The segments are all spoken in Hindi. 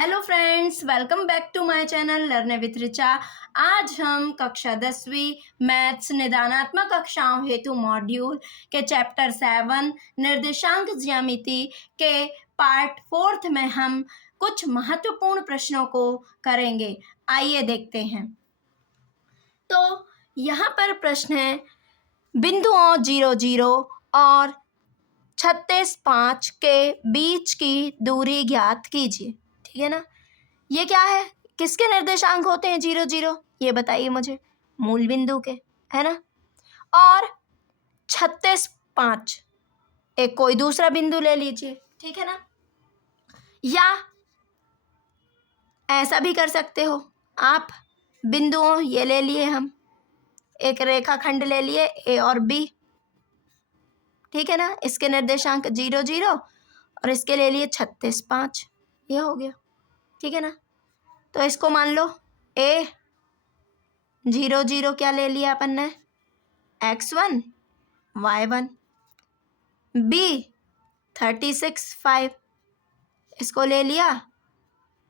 Hello friends, welcome back to my channel learn with Richa. आज हम कक्षा 10वीं मैथ्स निदानात्मक कक्षाओं हेतु मॉड्यूल के चैप्टर 7 निर्देशांक ज्यामिति के पार्ट 4 में हम कुछ महत्वपूर्ण प्रश्नों को करेंगे। आइए देखते हैं। तो यहाँ पर प्रश्न है, बिंदुओं 0 0 और 36 5 के बीच की दूरी ज्ञात कीजिए। ठीक है ना। ये क्या है, किसके निर्देशांक होते हैं 0 0? ये बताइए मुझे, मूल बिंदु के, है ना। और 36 5 एक कोई दूसरा बिंदु ले लीजिए, ठीक है ना। या ऐसा भी कर सकते हो आप, बिंदुओं ये ले लिए, हम एक रेखाखंड ले लिए ए और बी, ठीक है ना। इसके निर्देशांक 0 0 और इसके ले लिए 36 5, ये हो गया, ठीक है ना। तो इसको मान लो ए 0 0 क्या ले लिया अपन ने, x1 y1, बी 36 5 इसको ले लिया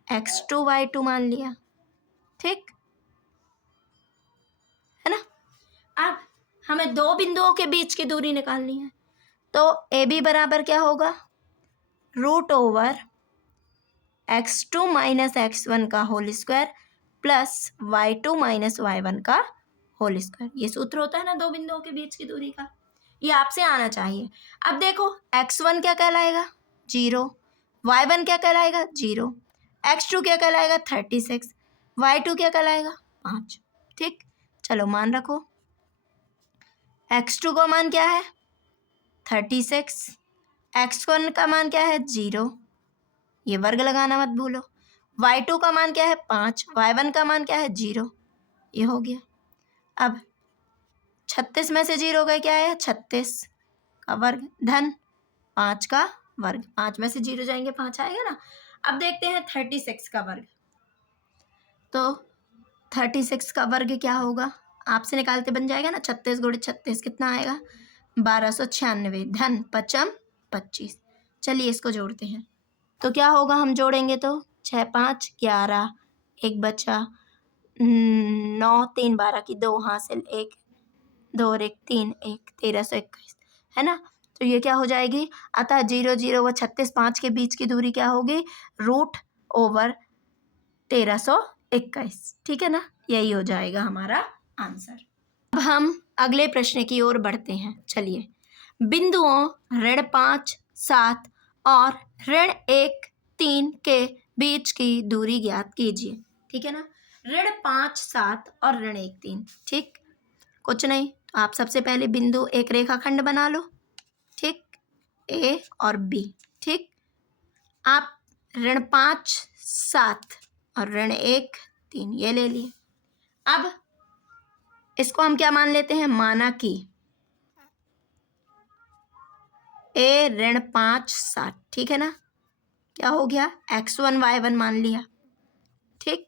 x2 y2 मान लिया, ठीक है ना। अब हमें दो बिंदुओं के बीच की दूरी निकालनी है, तो ए बी बराबर क्या होगा, √ओवर x2 माइनस x1 का whole square plus y2 minus y1 का होल स्क्वायर। ये सूत्र होता है ना दो बिंदुओं के बीच की दूरी का, ये आपसे आना चाहिए। अब देखो x1 क्या कहलाएगा 0, y1 क्या कहलाएगा 0, x2 क्या कहलाएगा 36, y2 क्या कहलाएगा 5। ठीक, चलो मान रखो। x2 का मान क्या है 36, x1 का मान क्या है 0, ये वर्ग लगाना मत भूलो। y2 का मान क्या है 5, y1 का मान क्या है 0, ये हो गया। अब 36 में से 0 गए, क्या है 36 का वर्ग धन 5 का वर्ग, 5 में से 0 जाएंगे 5 आएगा ना। अब देखते हैं 36 का वर्ग, तो 36 का वर्ग क्या होगा, आपसे निकालते बन जाएगा ना, 36 गुणे 36 कितना आएगा 1296 धन 5 25। चलिए इसको जोड़ते हैं, तो क्या होगा, हम जोड़ेंगे तो 6 5 11, एक बचा 9, 3 12 की 2 हासिल 1, 2 और 1 3, 1 1321, है ना। तो ये क्या हो जाएगी, अतः 0 0 व 36 5 के बीच की दूरी क्या होगी, √ओवर 1321, ठीक है ना। यही हो जाएगा हमारा आंसर। अब हम अगले प्रश्न की ओर बढ़ते हैं। चलिए, बिंदुओं ऋण 5 7 और ऋण 1 3 के बीच की दूरी ज्ञात कीजिए, ठीक है ना। ऋण 5 7 और ऋण 1 3, ठीक, कुछ नहीं, तो आप सबसे पहले बिंदु एक रेखाखंड बना लो, ठीक, ए और बी, ठीक। आप ऋण 5 7 और ऋण 1 3 ये ले लिए। अब इसको हम क्या मान लेते हैं, माना कि ए ऋण 5 7, ठीक है ना, क्या हो गया x1 y1 मान लिया, ठीक।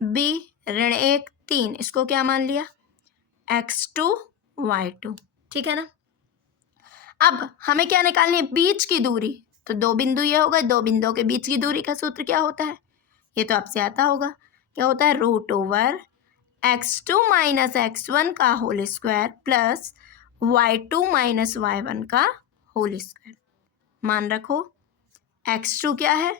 बी ऋण 1 3, इसको क्या मान लिया x2 y2, ठीक है ना। अब हमें क्या निकालनी है, बीच की दूरी, तो दो बिंदु ये हो गए, दो बिंदुओं के बीच की दूरी का सूत्र क्या होता है, ये तो आपसे आता होगा, क्या होता है, √ओवर x2 माइनस x1 का whole square plus y2 minus y1 का होल स्क्वायर। मान रखो x2 क्या है,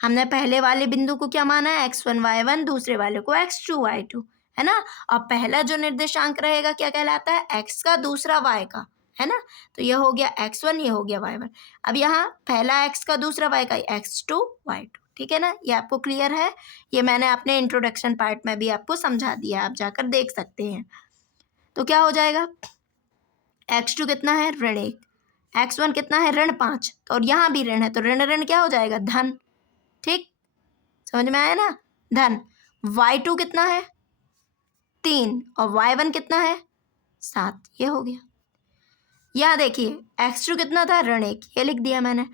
हमने पहले वाले बिंदु को क्या माना है x1 y1, दूसरे वाले को x2 y2, है ना। और पहला जो निर्देशांक रहेगा क्या कहलाता है, x का, दूसरा y का, है ना। तो ये हो गया x1, ये हो गया y1। अब यहाँ पहला x का, दूसरा y का, x2 y2, ठीक है ना। ये आपको क्लियर है, ये मैंने अपने इंट्रोडक्शन पार्ट में भी आपको समझा दिया, आप जाकर देख सकते हैं। तो क्या हो जाएगा, x2 कितना है ऋण 1, x1 कितना है ऋण 5, और यहाँ भी ऋण है, तो ऋण ऋण क्या हो जाएगा धन, ठीक, समझ में आया ना, धन। y2 कितना है 3 और y1 कितना है 7, ये हो गया। यहाँ देखिए x2 कितना था ऋण 1, ये लिख दिया मैंने,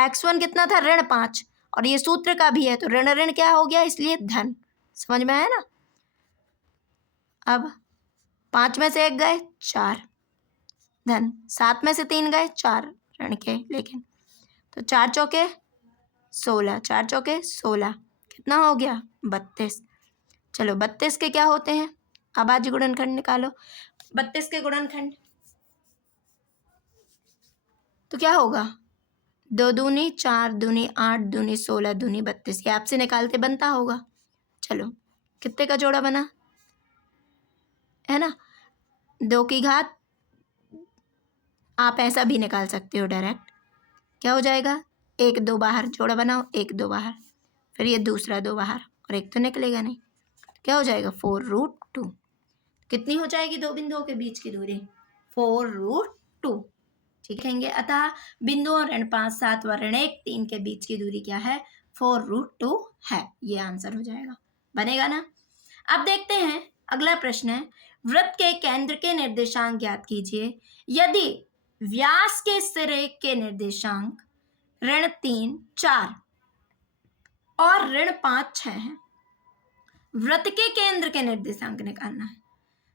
x1 कितना था ऋण 5, और ये सूत्र का भी है, तो ऋण ऋण क्या हो गया, इसलिए धन, समझ में आया ना। अब 5 में से 1 गए 4 धन, 7 में से 3 गए 4 ऋण के, लेकिन तो 4 चौके 16, 4 चौके 16, कितना हो गया 32। चलो 32 के क्या होते हैं, अभाज्य गुणनखंड निकालो। 32 के गुणनखंड तो क्या होगा, 2 दूनी 4 दूनी 8 दूनी 16 दूनी 32, ये आपसे निकालते बनता होगा। चलो कितने का जोड़ा बना है ना, 2 की घात, आप ऐसा भी निकाल सकते हो डायरेक्ट, क्या हो जाएगा 1 2 बाहर, जोड़ा बनाओ 1 2 बाहर, फिर ये दूसरा 2 बाहर और 1 तो निकलेगा नहीं, क्या हो जाएगा 4√2। कितनी हो जाएगी दो बिंदुओं के बीच की दूरी, 4√2। ठीक है, अतः बिंदुओं ऋण 5 7 व ऋण 1 3 के बीच की दूरी क्या है, 4√2 है। ये आंसर हो जाएगा, बनेगा ना। अब देखते हैं अगला प्रश्न है, वृत्त के केंद्र के निर्देशांक ज्ञात कीजिए यदि व्यास के सिरे के निर्देशांक ऋण 3 4 और ऋण 5 6 है। वृत्त के केंद्र के निर्देशांक निकालना है,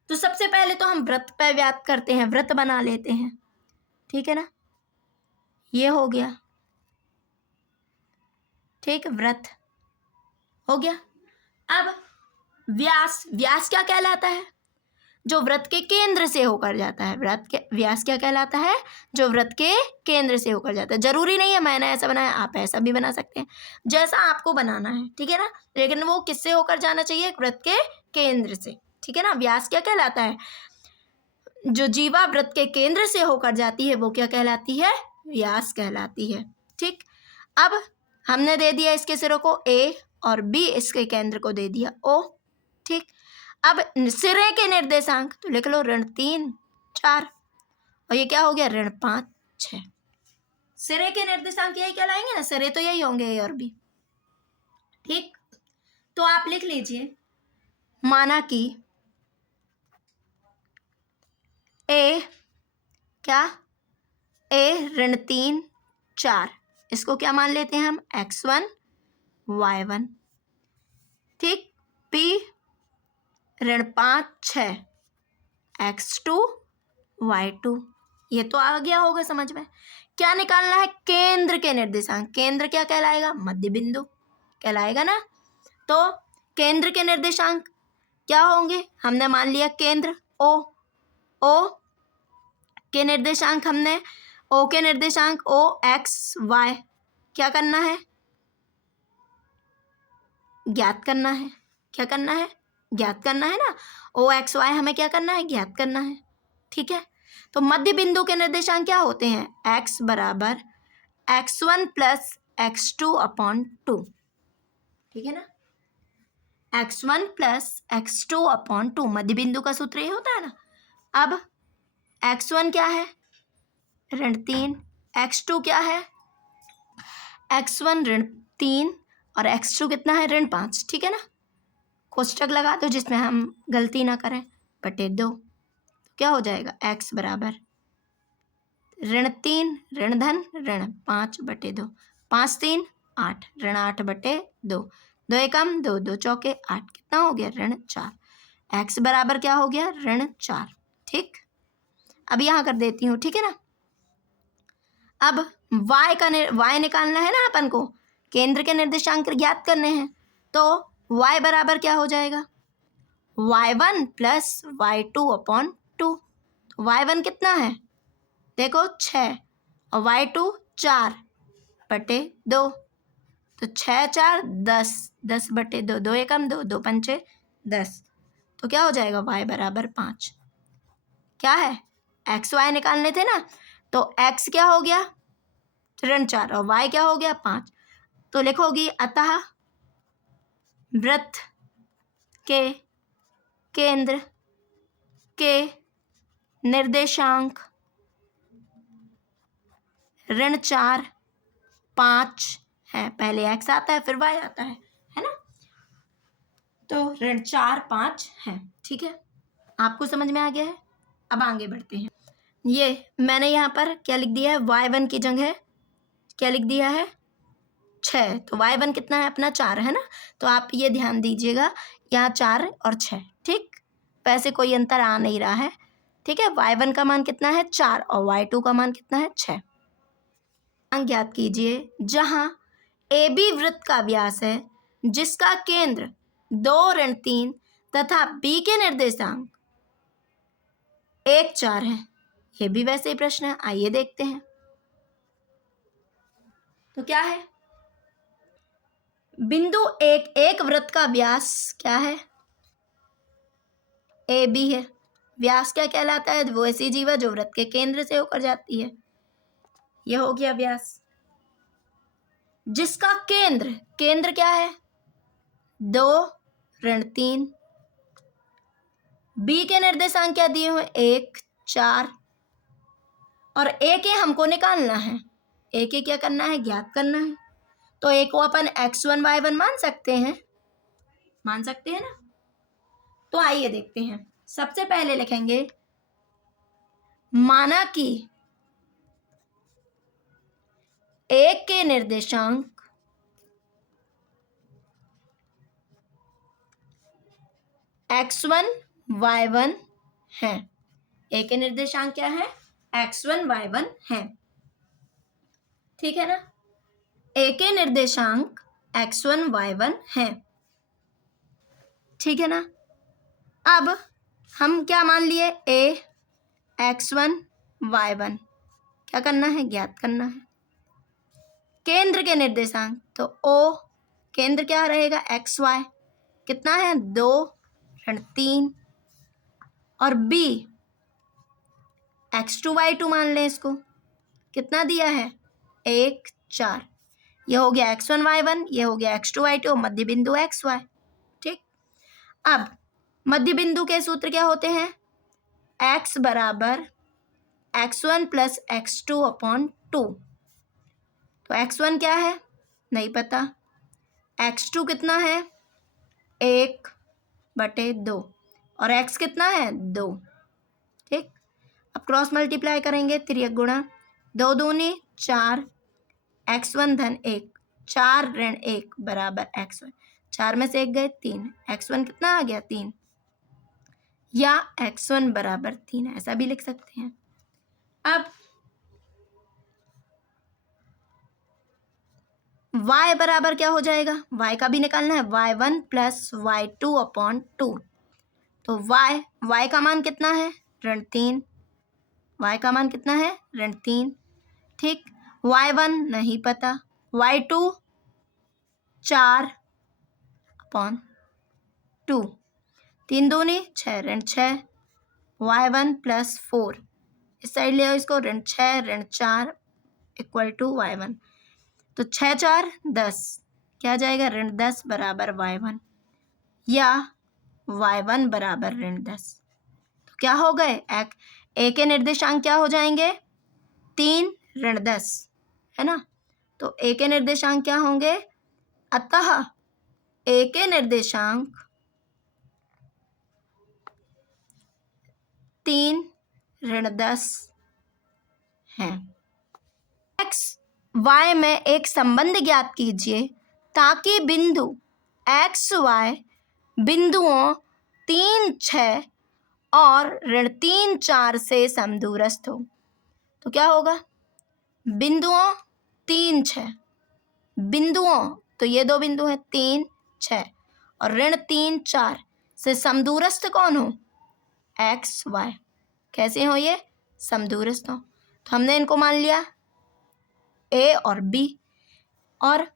तो सबसे पहले तो हम वृत्त पर व्याप्त करते हैं, वृत्त बना लेते हैं, ठीक है ना, ये हो गया, ठीक, वृत्त हो गया। अब व्यास, व्यास क्या कहलाता है, जो वृत्त के केंद्र से होकर जाता है, वृत्त के व्यास क्या कहलाता है, जो वृत्त के केंद्र से होकर जाता है। जरूरी नहीं है मैंने ऐसा बनाया, आप ऐसा भी बना सकते हैं, जैसा आपको बनाना है, ठीक है ना, लेकिन वो किससे होकर जाना चाहिए, वृत्त के केंद्र से, ठीक है ना। व्यास क्या कहलाता है, जो जीवा वृत्त के केंद्र से होकर जाती है वो क्या कहलाती है, व्यास कहलाती है। ठीक, अब हमने दे दिया इसके सिरों को ए और बी, इसके केंद्र को दे दिया ओ। ठीक, अब सिरे के निर्देशांक तो लिख लो ऋण 3 4 और ये क्या हो गया ऋण 5 6। सिरे के निर्देशांक यही कहलाएंगे ना, सिरे तो यही होंगे ए और बी। ठीक, तो आप लिख लीजिए, माना कि ए क्या, ए ऋण 3 4, इसको क्या मान लेते हैं हम, x1 y1। ठीक, p ऋण 5 6 x2 y2, ये तो आ गया होगा समझ में। क्या निकालना है, केंद्र के निर्देशांक, केंद्र क्या कहलाएगा, मध्य बिंदु कहलाएगा ना। तो केंद्र के निर्देशांक क्या होंगे, हमने मान लिया केंद्र ओ, ओ के निर्देशांक हमने, ओ के निर्देशांक ओ एक्स वाई क्या करना है, ज्ञात करना है, क्या करना है, ज्ञात करना है ना, ओ एक्स वाई हमें क्या करना है, ज्ञात करना है। ठीक है, तो मध्य बिंदु के निर्देशांक क्या होते हैं, x बराबर x1 प्लस x2 अपॉन 2, ठीक है ना, x1 प्लस x2 अपॉन 2, मध्य बिंदु का सूत्र ये होता है ना। अब x1 क्या है, ऋण 3, x2 क्या है, x1 ऋण 3 और x2 कितना है, ऋण 5, ठीक है ना। कोष्टक लगा दो जिसमें हम गलती ना करें, बटे 2, क्या हो जाएगा x बराबर ऋण 3 ऋण धन ऋण 5 बटे 2, 5 3 8, ऋण 8 बटे 2, 2 एकम 2 2 चौके 8, कितना हो गया ऋण 4, x बराबर क्या हो गया ऋण 4। ठीक, अब यहाँ कर देती हूँ, ठीक है ना। अब y निकालना है ना अपन को, केंद्र के निर्देशांक ज्ञात करने हैं, तो y बराबर क्या हो जाएगा, y1 plus y2 upon 2। y1 कितना है, देखो 6 और y2 4 बटे 2, तो 6 4 10, 10 बटे 2, 2 एकम 2 2 पंचे 10, तो क्या हो जाएगा y बराबर 5। क्या है, एक्स वाई निकालने थे ना, तो x क्या हो गया ऋण 4 और y क्या हो गया 5, तो लिखोगी अतः वृत्त के केंद्र के निर्देशांक ऋण 4 5 है, पहले x आता है फिर y आता है ना, तो ऋण 4 5 है। ठीक है, आपको समझ में आ गया है। अब आगे बढ़ते हैं, ये मैंने यहाँ पर क्या लिख दिया है, y1 की जगह क्या लिख दिया है 6, तो y1 कितना है अपना 4 है ना, तो आप ये ध्यान दीजिएगा यहाँ 4 और 6, ठीक, वैसे कोई अंतर आ नहीं रहा है। ठीक है, y1 का मान कितना है 4 और y2 का मान कितना है 6। ज्ञात कीजिए जहाँ ए बी वृत्त का व्यास है जिसका केंद्र 2 ऋण 3 तथा बी के निर्देशांक 1 4 है। ये भी वैसे ही प्रश्न है, आइए देखते हैं। तो क्या है, बिंदु एक वृत्त का व्यास क्या है, ए बी है। व्यास क्या कहलाता है, वो ऐसी जीवा जो वृत्त के केंद्र से होकर जाती है। यह हो गया व्यास, जिसका केंद्र क्या है, 2 ऋण 3, बी के निर्देशांक क्या दिए हुए, 1 4, और ए के हमको निकालना है, ए के क्या करना है, ज्ञात करना है। तो ए को अपन x1 y1 मान सकते हैं ना। तो आइए देखते हैं। सबसे पहले लिखेंगे माना कि एक के निर्देशांक x1 y1 है। ए के निर्देशांक क्या है, x1 y1 है, ठीक है ना। ए के निर्देशांक x1 y1 है, ठीक है ना। अब हम क्या मान लिए, ए x1 y1 क्या करना है, ज्ञात करना है। केंद्र के निर्देशांक, तो ओ केंद्र क्या रहेगा, एक्स वाई कितना है, 2 ऋण 3, और बी x2 y2 मान लें, इसको कितना दिया है, 1 4। यह हो गया x1 y1, यह हो गया x2 y2, मध्य बिंदु एक्स वाई, ठीक। अब मध्य बिंदु के सूत्र क्या होते हैं, x बराबर x1 प्लस x2 अपॉन 2। तो x1 क्या है, नहीं पता, x2 कितना है, 1/2, और x कितना है, 2, ठीक। अब क्रॉस मल्टीप्लाई करेंगे, तिर्यक गुणा, 2 दूनी 4, x1 धन 1, 4 ऋण 1 बराबर x1, 4 में से 1 गए 3, x1 कितना आ गया, 3, या x1 बराबर 3, ऐसा भी लिख सकते हैं। अब y बराबर क्या हो जाएगा, y का भी निकालना है, y1 प्लस y2 अपॉन 2। तो y का मान कितना है, ऋण 3, y का मान कितना है, ऋण 3, ठीक। y1 नहीं पता, y2 4 अपॉन 2, 3 दूनी 6 ऋण 6, y1 प्लस 4, इस साइड ले आओ इसको, ऋण 6 ऋण 4 इक्वल टू y1, तो 6 4 10, क्या जाएगा, ऋण 10 बराबर y1, या y1 बराबर ऋण 10। तो क्या हो गए, ए के निर्देशांक क्या हो जाएंगे, 3 ऋण 10, है ना। तो ए के निर्देशांक क्या होंगे, अतः ए के निर्देशांक 3 ऋण 10 हैं। एक्स वाई में एक संबंध ज्ञात कीजिए ताकि बिंदु एक्स वाई बिंदुओं 3 6 और ऋण 3 4 से समदूरस्थ हो। तो क्या होगा, बिंदुओं 3 6, बिंदुओं तो ये 2 बिंदु हैं 3 6, और ऋण 3 4 से समदूरस्थ कौन हो, एक्स वाई। कैसे हो ये, समदूरस्थ हो। तो हमने इनको मान लिया ए और बी, और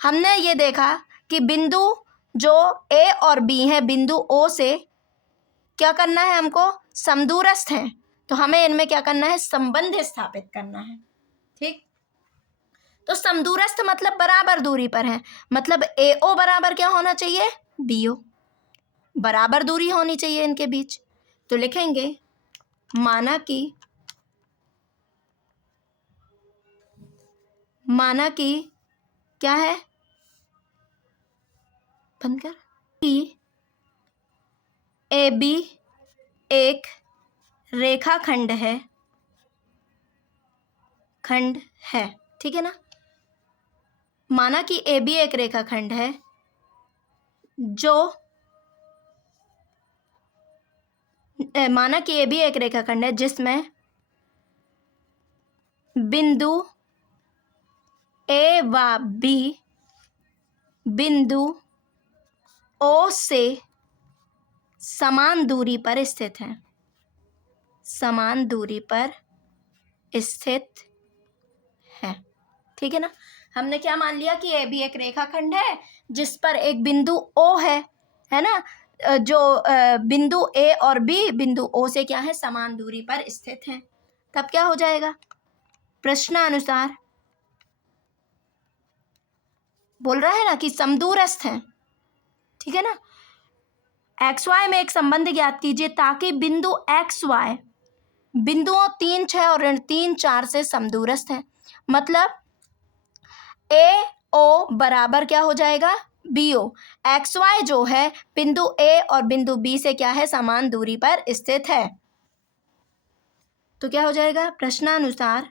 हमने ये देखा कि बिंदु जो ए और बी हैं बिंदु ओ से क्या करना है, हमको समदूरस्थ है, तो हमें इनमें क्या करना है, संबंध स्थापित करना है, ठीक। तो समदूरस्थ मतलब बराबर दूरी पर है, मतलब ए ओ बराबर क्या होना चाहिए, बी ओ, बराबर दूरी होनी चाहिए इनके बीच। तो लिखेंगे माना कि क्या है, बंद कर, कि ए बी एक रेखाखंड है, ठीक है ना। माना कि ए बी एक रेखाखंड है जो माना कि ए बी एक रेखाखंड है जिसमें बिंदु ए व बी बिंदु ओ से समान दूरी पर स्थित है, समान दूरी पर स्थित है। ठीक है ना। हमने क्या मान लिया कि ए बी एक रेखाखंड है जिस पर एक बिंदु ओ है ना, जो बिंदु ए और बी बिंदु ओ से क्या है, समान दूरी पर स्थित है। तब क्या हो जाएगा, प्रश्नानुसार बोल रहा है ना कि समदूरस्थ है। ठीक है ना। एक्स वाई में एक संबंध ज्ञात कीजिए ताकि बिंदु एक्स वाई बिंदुओं 3, 6 और ऋण 3, 4 से समदूरस्थ है। मतलब ए ओ बराबर क्या हो जाएगा, बी ओ। एक्स वाई जो है बिंदु ए और बिंदु बी से क्या है, समान दूरी पर स्थित है। तो क्या हो जाएगा, प्रश्नानुसार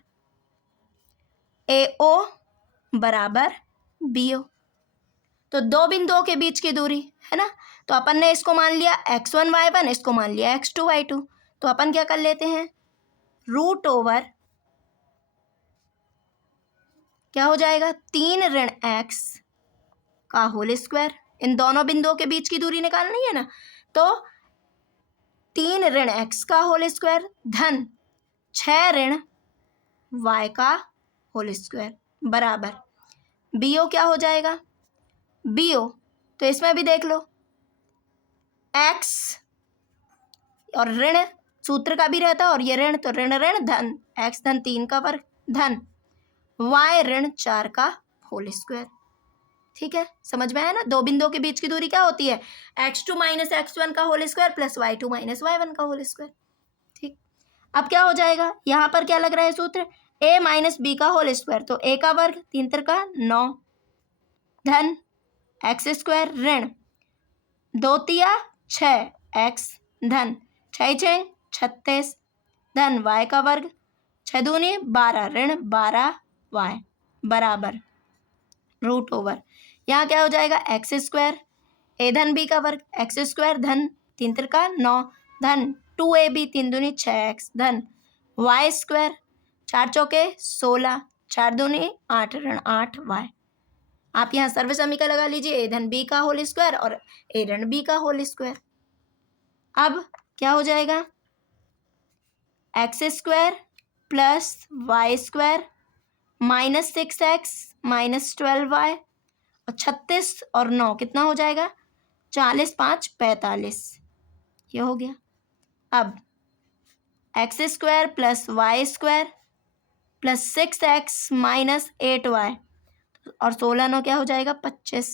ए ओ बराबर बी ओ। तो दो बिंदुओं के बीच की दूरी है ना, तो अपन ने इसको मान लिया x1 y1, इसको मान लिया x2 y2। तो अपन क्या कर लेते हैं, रूट ओवर क्या हो जाएगा, 3 ऋण x का होल स्क्वायर। इन दोनों बिंदुओं के बीच की दूरी निकालनी है ना, तो 3 ऋण x का होल स्क्वायर धन 6 ऋण y का होल स्क्वायर बराबर बी ओ क्या हो जाएगा, बी ओ। तो इसमें भी देख लो, x और ऋण सूत्र का भी रहता है और ये ऋण, तो ऋण ऋण धन x धन 3 का वर्ग धन y ऋण 4 का होल स्क्वायर। ठीक है, समझ में आया ना। दो बिंदुओं के बीच की दूरी क्या होती है, x2 माइनस x1 का whole square plus y2 minus y1 का होल स्क्वायर। ठीक, अब क्या हो जाएगा, यहाँ पर क्या लग रहा है सूत्र, a माइनस बी का होल स्क्वायर, तो a का वर्ग 3 त्रिका 9 धन एक्स स्क्वायर ऋण 2 तिया 6 x धन 6 36 धन y का वर्ग 6 दूनी 12 ऋण 12 y बराबर रूट ओवर, यहाँ क्या हो जाएगा, एक्स स्क्वायर ए धन बी का वर्ग एक्स स्क्वायर धन 3 त्रिका 9 धन 2ab 3 दूनी 6x धन y स्क्वायर 4 चौके 16 4 दूनी 8 ऋण 8y। आप यहाँ सर्व समीकरण लगा लीजिए, ए धन बी का होल स्क्वायर और ए ऋण बी का होल स्क्वायर। अब क्या हो जाएगा, x square plus Y square minus 6x minus 12y और 36 और 9 कितना हो जाएगा, 40 5 45, ये हो गया। अब x square plus Y square plus 6x minus 8y और 16 9 क्या हो जाएगा, 25।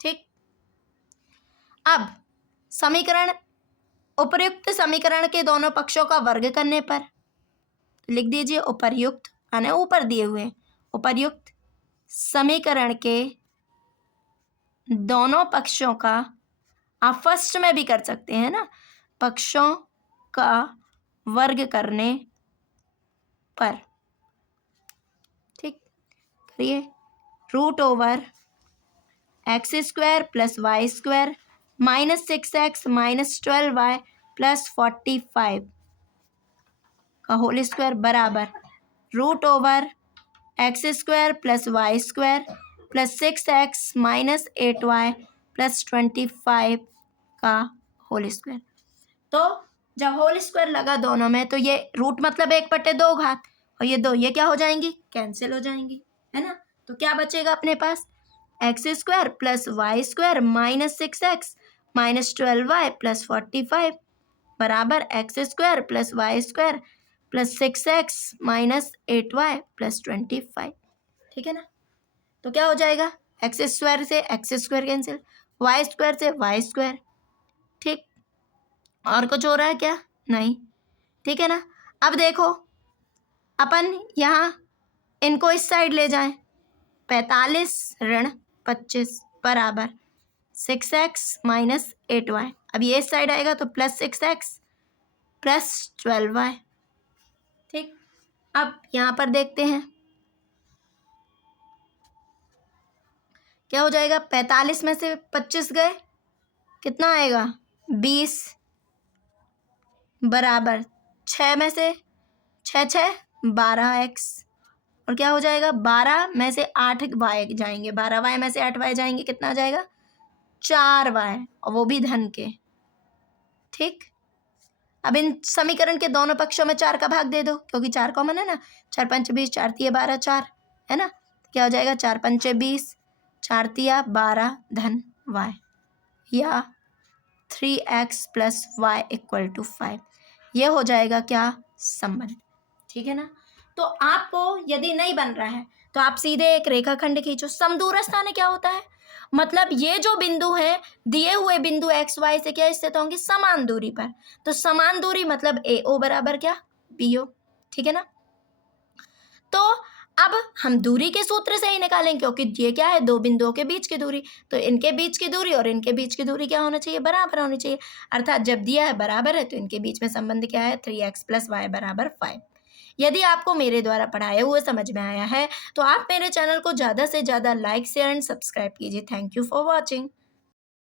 ठीक, अब समीकरण उपर्युक्त समीकरण के दोनों पक्षों का वर्ग करने पर लिख दीजिए उपर्युक्त यानी ऊपर दिए हुए उपर्युक्त समीकरण के दोनों पक्षों का, आप फर्स्ट में भी कर सकते हैं ना, पक्षों का वर्ग करने पर। ठीक, करिए, root over x square plus Y square minus 6x minus 12y plus 45 का होल स्क्वायर बराबर root over x square plus Y square plus 6x minus 8y plus 25 का होल स्क्वायर। तो जब होल स्क्वायर लगा दोनों में, तो ये रूट मतलब 1/2 घात और ये 2 ये क्या हो जाएंगी, कैंसिल हो जाएंगी, है ना। तो क्या बचेगा अपने पास, X square plus Y square minus 6x minus 12y plus 45 बराबर X square plus Y square plus 6x minus 8y plus 25। ठीक है ना। तो क्या हो जाएगा, एक्स स्क्वायर से X square cancel, Y square से वाई स्क्वायर। ठीक, और कुछ हो रहा है क्या, नहीं। ठीक है ना। अब देखो, अपन यहाँ इनको इस साइड ले जाएं, 45 ऋण 25 बराबर 6x माइनस 8y। अब ये इस साइड आएगा तो प्लस 6x प्लस 12y। ठीक, अब यहाँ पर देखते हैं क्या हो जाएगा, 45 में से 25 गए, कितना आएगा, 20 बराबर 6 में से 6 6 12x और क्या हो जाएगा, 12 में से 8 वाई जाएंगे, 12 वाई में से 8 वाई जाएंगे, कितना आ जाएगा 4 वाई, और वो भी धन के। ठीक, अब इन समीकरण के दोनों पक्षों में 4 का भाग दे दो, क्योंकि 4 कॉमन है ना, 4 पंचे 20, 4 तिया 12, 4 है ना, क्या हो जाएगा 4 पंचे 20, 4 तिया 12 धन y, या 3x + y = 5। ये हो जाएगा क्या, संबंध। ठीक है ना। तो आपको यदि नहीं बन रहा है तो आप सीधे एक रेखाखंड खींचो। समदूर स्थान क्या होता है, मतलब ये जो बिंदु है, दिए हुए बिंदु एक्स वाई से क्या स्थित होंगे, समान दूरी पर। तो समान दूरी मतलब AO बराबर क्या, BO। ठीक है ना। तो अब हम दूरी के सूत्र से ही निकालेंगे, क्योंकि ये क्या है, दो बिंदुओं के बीच की दूरी। तो इनके बीच की दूरी और इनके बीच की दूरी क्या होना चाहिए, बराबर होनी चाहिए। अर्थात जब दिया है बराबर है तो इनके बीच में संबंध क्या है, 3x + y = 5। यदि आपको मेरे द्वारा पढ़ाए हुए समझ में आया है तो आप मेरे चैनल को ज़्यादा से ज़्यादा लाइक, शेयर एंड सब्सक्राइब कीजिए। Thank you for watching.